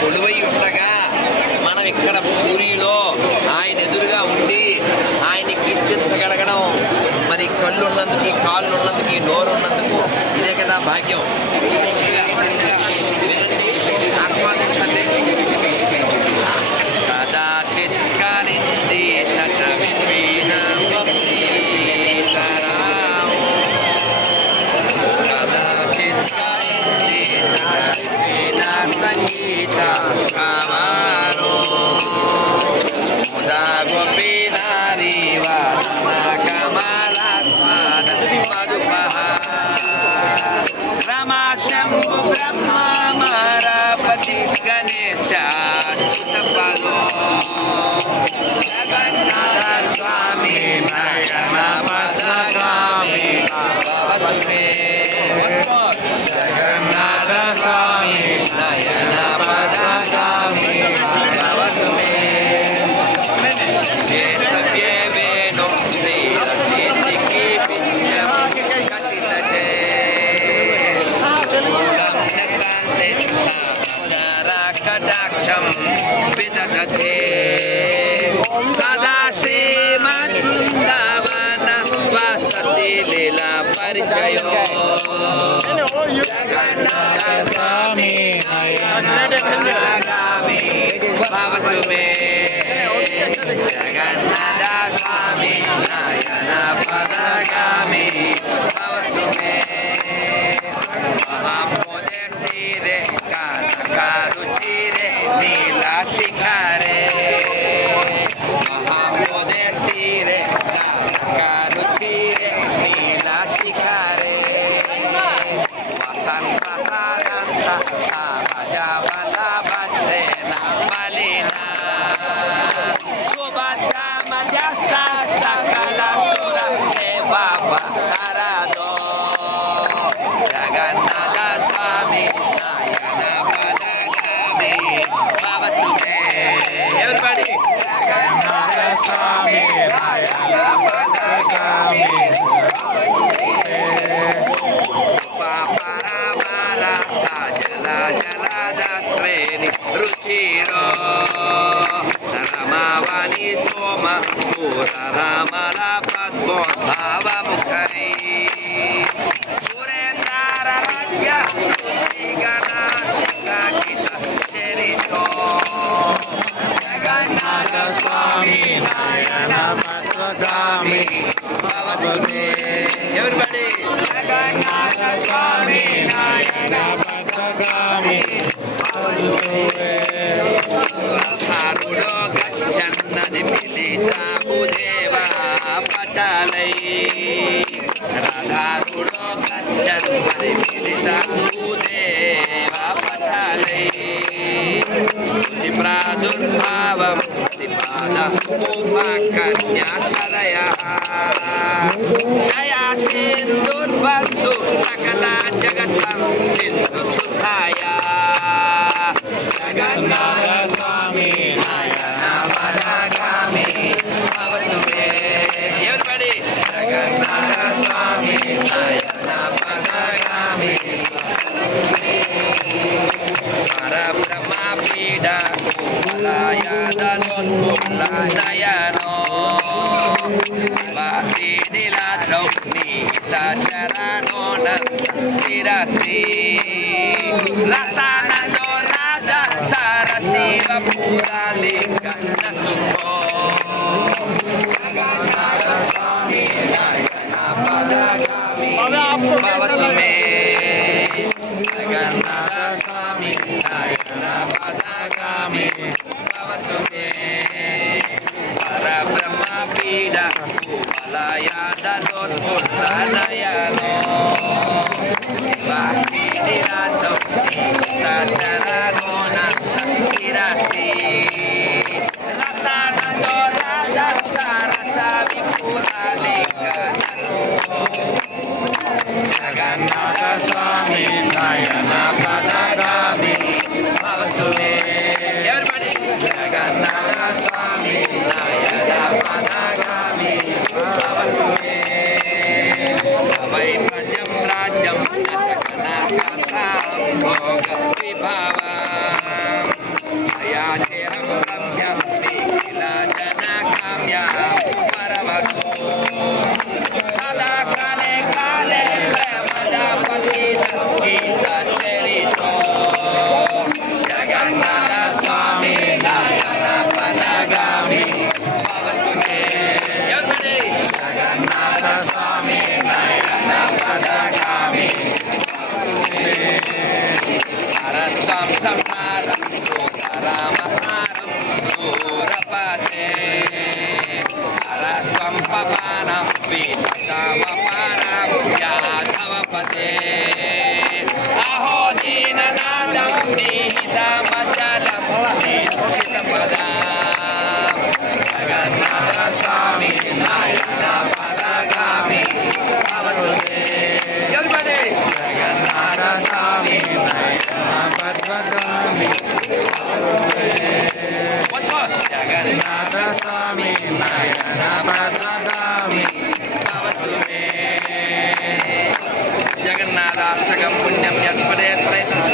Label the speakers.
Speaker 1: కొలువై ఉండగా మనం ఇక్కడ పూరిలో ఆయన ఎదురుగా ఉండి ఆయన్ని కీర్తించగలగడం. మరి కళ్ళు ఉన్నందుకు కాళ్ళు ఉన్నందుకు నోరు ఉన్నందుకు ఇదే కదా భాగ్యం. साक्षाराकटाक्षं विदधते सदा श्रीमद्वृन्दावन वसति लीला परिचयो जगन्नाथ स्वामी नयनागामि भवतु मे ఎవరిబడి? జగన్నాథ స్వామి నాయన పద్మగామి హరుడో గచ్చన్నది మిలితాబుదేవ పటాలై రాధారుడో గచ్చన్నది మిలితాబుదేవ పటాలై. ప్రాదుర్భావం simbada umakannya saraya. Kaya sindur bantu sakala jagat bang sindur sutaya jagat చరణోనంత శిరసి రసానందో నాద సరశివ పూరాలింగ నసుకో జగన్నాథ స్వామి నయన పదగామి భవతు మే జగన్నాథ స్వామి నాయన పదగామి భవతు మే పరబ్రహ్మ పీడ కుమలయాదలోత్పుల్లనయనో Bye. రక్షిత పద జగన్నాథ స్వామి నారాయణ పదగామి జగన్నాథ స్వామి నారాయణ పద్మగామి జగన్నాథ స్వామి నారాయణ పదగామి జగన్నాథాష్టకం పుణ్యం యత్పదే ప్రయత్నం